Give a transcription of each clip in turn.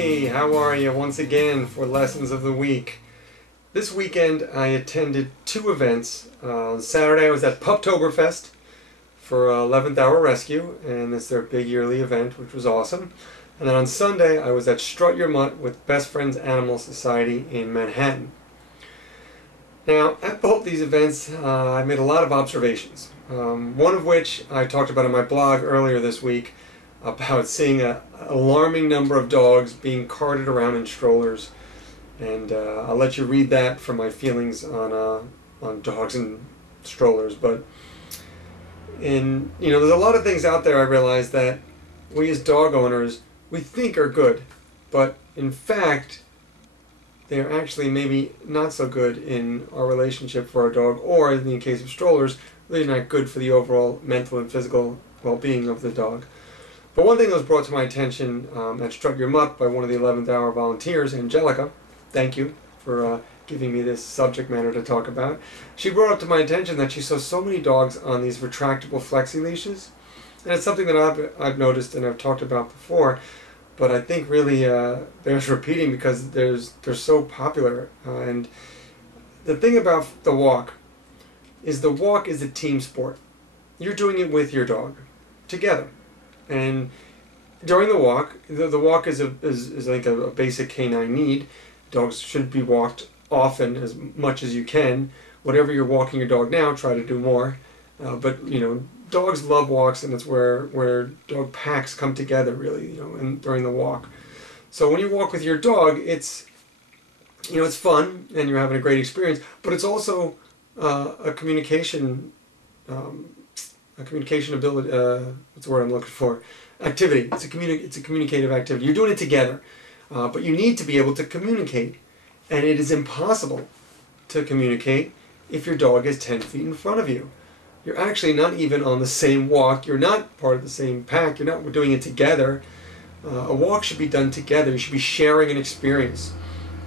Hey, how are you? Once again for Lessons of the Week. This weekend I attended two events. On Saturday I was at Puptoberfest for 11th Hour Rescue, and it's their big yearly event, which was awesome. And then on Sunday I was at Strut Your Mutt with Best Friends Animal Society in Manhattan. Now, at both these events I made a lot of observations. One of which I talked about on my blog earlier this week, about seeing an alarming number of dogs being carted around in strollers, and I'll let you read that for my feelings on dogs and strollers. But there's a lot of things out there I realize that we as dog owners we think are good, but in fact they're actually maybe not so good in our relationship for our dog, or in the case of strollers, really not good for the overall mental and physical well-being of the dog. But one thing that was brought to my attention at Strut Your Mutt by one of the 11th Hour volunteers, Angelica, thank you for giving me this subject matter to talk about. She brought up to my attention that she saw so many dogs on these retractable flexi leashes, and it's something that I've noticed and I've talked about before, but I think really bears repeating because they're so popular. And the thing about the walk is a team sport. You're doing it with your dog together. And during the walk is I think a basic canine need. Dogs should be walked often, as much as you can. Whatever you're walking your dog now, try to do more. But dogs love walks, and it's where dog packs come together, really, and during the walk. So when you walk with your dog, it's fun and you're having a great experience, but it's also a communication ability, what's the word I'm looking for? Activity. It's a communicative activity. You're doing it together, but you need to be able to communicate, and it is impossible to communicate if your dog is 10 feet in front of you. You're actually not even on the same walk. You're not part of the same pack. You're not doing it together. A walk should be done together. You should be sharing an experience,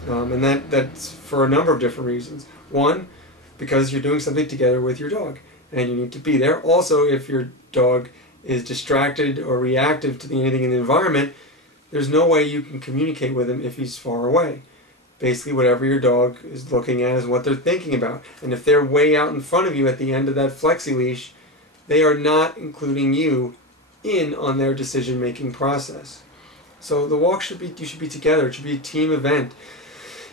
and that's for a number of different reasons. One, because you're doing something together with your dog, and you need to be there. Also, if your dog is distracted or reactive to anything in the environment, there's no way you can communicate with him if he's far away. Basically, whatever your dog is looking at is what they're thinking about. And if they're way out in front of you at the end of that flexi leash, they are not including you in on their decision-making process. So the walk you should be together. It should be a team event.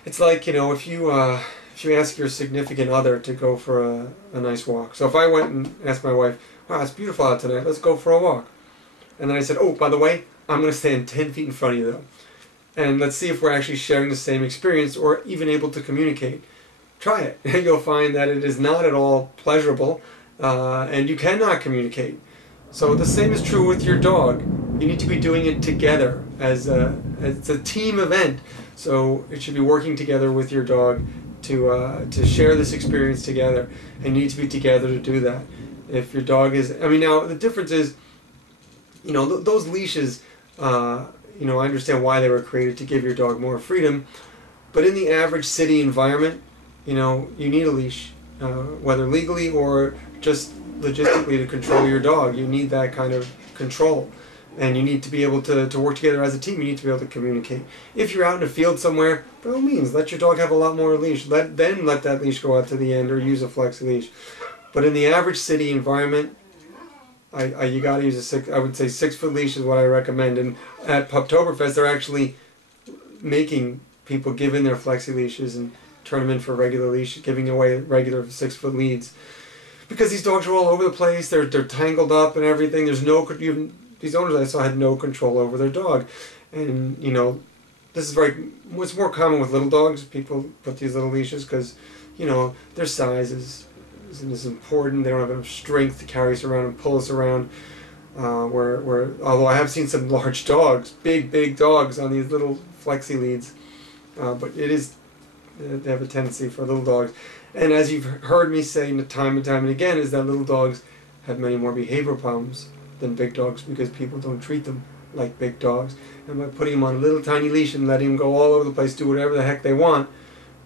It's like, if you ask your significant other to go for a nice walk. So if I went and asked my wife, wow, it's beautiful out tonight, let's go for a walk. And then I said, oh, by the way, I'm going to stand 10 feet in front of you though. And let's see if we're actually sharing the same experience or even able to communicate. Try it. And you'll find that it is not at all pleasurable, and you cannot communicate. So the same is true with your dog. You need to be doing it together as a team event. So it should be working together with your dog to share this experience together, and you need to be together to do that. If your dog is, now the difference is, those leashes, I understand why they were created, to give your dog more freedom, but in the average city environment, you need a leash, whether legally or just logistically to control your dog. You need that kind of control. And you need to be able to work together as a team. You need to be able to communicate. If you're out in a field somewhere, by all means, let your dog have a lot more leash. Then let that leash go out to the end, or use a flexi leash. But in the average city environment, you got to use I would say 6-foot leash is what I recommend. And at Puptoberfest, they're actually making people give in their flexi leashes and turn them in for regular leash, giving away regular 6-foot leads. Because these dogs are all over the place. They're tangled up and everything. There's these owners I saw had no control over their dog. And, this is what's more common with little dogs. People put these little leashes because, their size isn't as important. They don't have enough strength to carry us around and pull us around. Although I have seen some large dogs, big dogs on these little flexi leads. But they have a tendency for little dogs. And as you've heard me say time and time and again, is that little dogs have many more behavioral problems than big dogs because people don't treat them like big dogs. And by putting them on a little tiny leash and letting them go all over the place, do whatever the heck they want,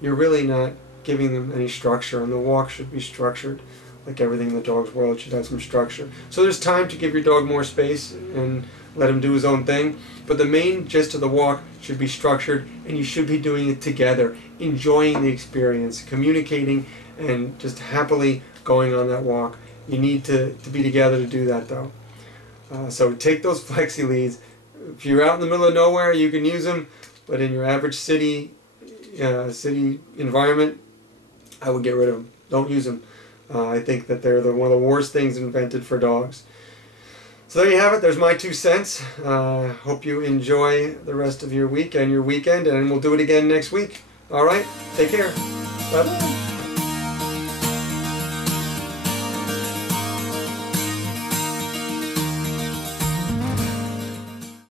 you're really not giving them any structure. And the walk should be structured. Like everything in the dog's world should have some structure. So there's time to give your dog more space, and let him do his own thing. But the main gist of the walk should be structured, and you should be doing it together, enjoying the experience, communicating, and just happily going on that walk. You need to be together to do that, though. So take those flexi leads. If you're out in the middle of nowhere, you can use them, but in your average city environment, I would get rid of them. Don't use them. I think that they're one of the worst things invented for dogs. So there you have it. There's my 2 cents. Hope you enjoy the rest of your week and your weekend, and we'll do it again next week. All right? Take care. Bye-bye.